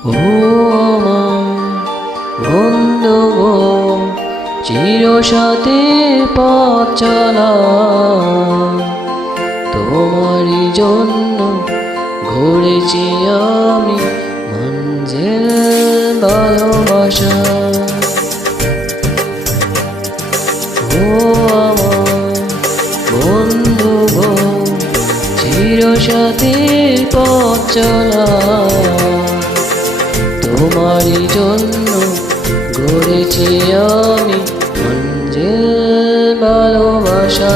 আমার বন্ধু চির পথ চলা তোমারই জন্য ঘুরেছি আমি মঞ্জিল ভালোবাসা। ও আমার বন্ধু চির সাথে পথ চলা। তোমারই জন্য গড়েছি আমি মঞ্জিল ভালোবাসা।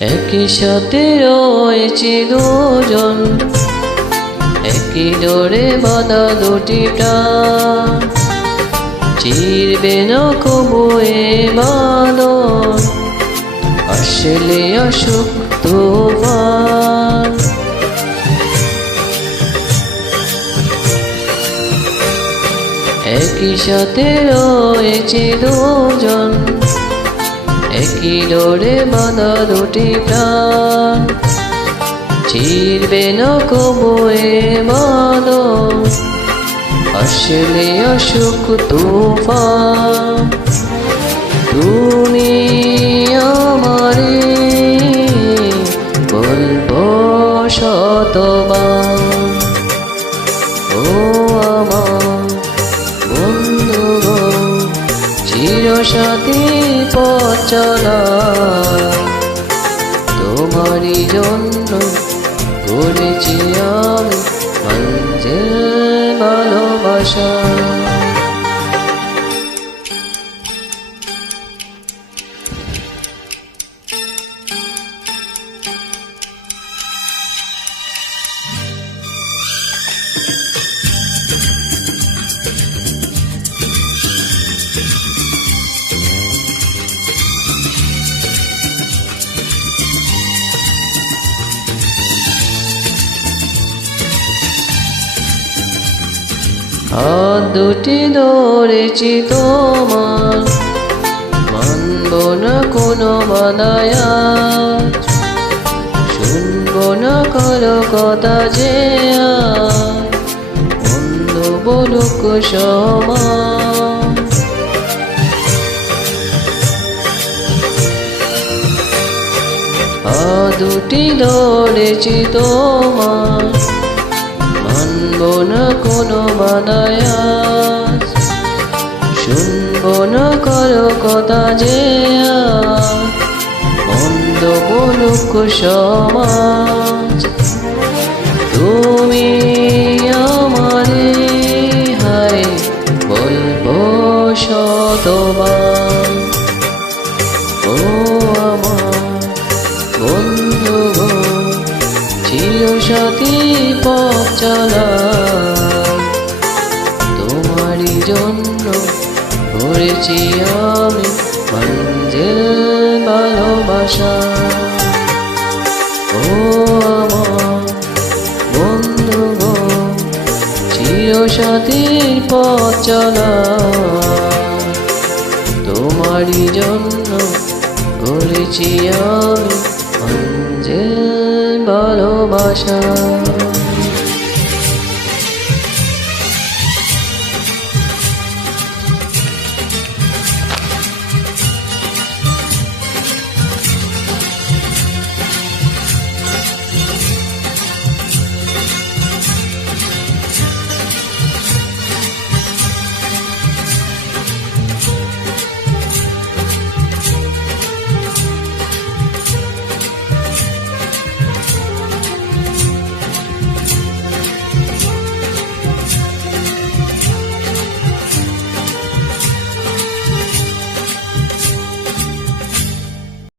একই সাথে রয়েছে দুজন। একই ডোরে বাঁধা দুটি চিরবে না কবু এ বাদন আসলে অসুখ তুফান একই সাথে রয়েছে দুজন। ডোরে বাঁধা দুটি প্রাণ। চিরবে না কবু এ বাদন আসলে অসুখ তুফান। তুমি আমারে বলব শতবার। ও আমার বন্ধু গো চির হাত দুটি ধরেছি তোমার। মানব না কোনো বাদায়া শুনব না কারও কথা যে মন্দ বলুক সমান দুটি ধরেছি তোমার। মানব না কোনো মানায়া শুনব না কারও কথা যে মন্দ বলুক সমাজ, তুমি আমারে হায় বলব শতবার। ও আমার বন্ধু চির সাথী চলা। তোমারই জন্য করেছি আমি মঞ্জিল ভালোবাসা। ও আমার বন্ধু গো, চির সাথীর পথ চলা। তোমারই জন্য করেছি আমি মঞ্জিল ভালোবাসা।